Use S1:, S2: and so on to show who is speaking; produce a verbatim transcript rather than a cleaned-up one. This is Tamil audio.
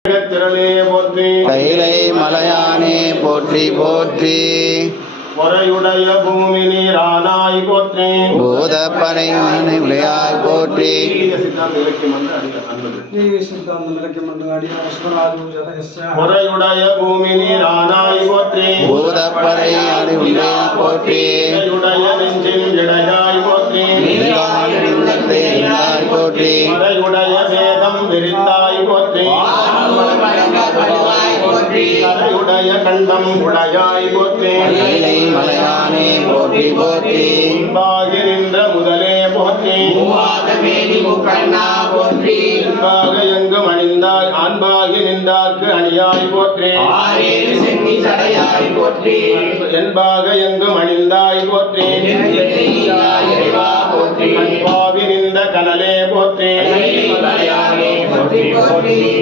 S1: கைலை மலையானே போற்றி போற்றி.
S2: பொறையுடைய பூமி நீரானாய் போற்றி.
S1: பூதப்படை விளையாய் போற்றி.
S2: பொறையுடைய பூமி நீரானாய் போற்றி.
S1: பூதப்படை விளையாய் போற்றி.
S2: உடைய நெஞ்சில் இடையாய் போற்றி.
S1: போற்றி.
S2: பொறையுடைய வேதம் விரித்தாய் போற்றி. கரையுடைய கண்டம் உடையாய் போற்றி.
S1: மலையானே போற்றி போற்றி.
S2: முன்பாகி நின்ற முதலே போற்றி. என்பாக எங்கும் அணிந்தாய் ஆண்பாகி நின்றார்க்கு அணியாய் போற்றி. என்பாக எங்கும் அணிந்தாய் போற்றி. அன்பாவி நின்ற கனலே போற்றி.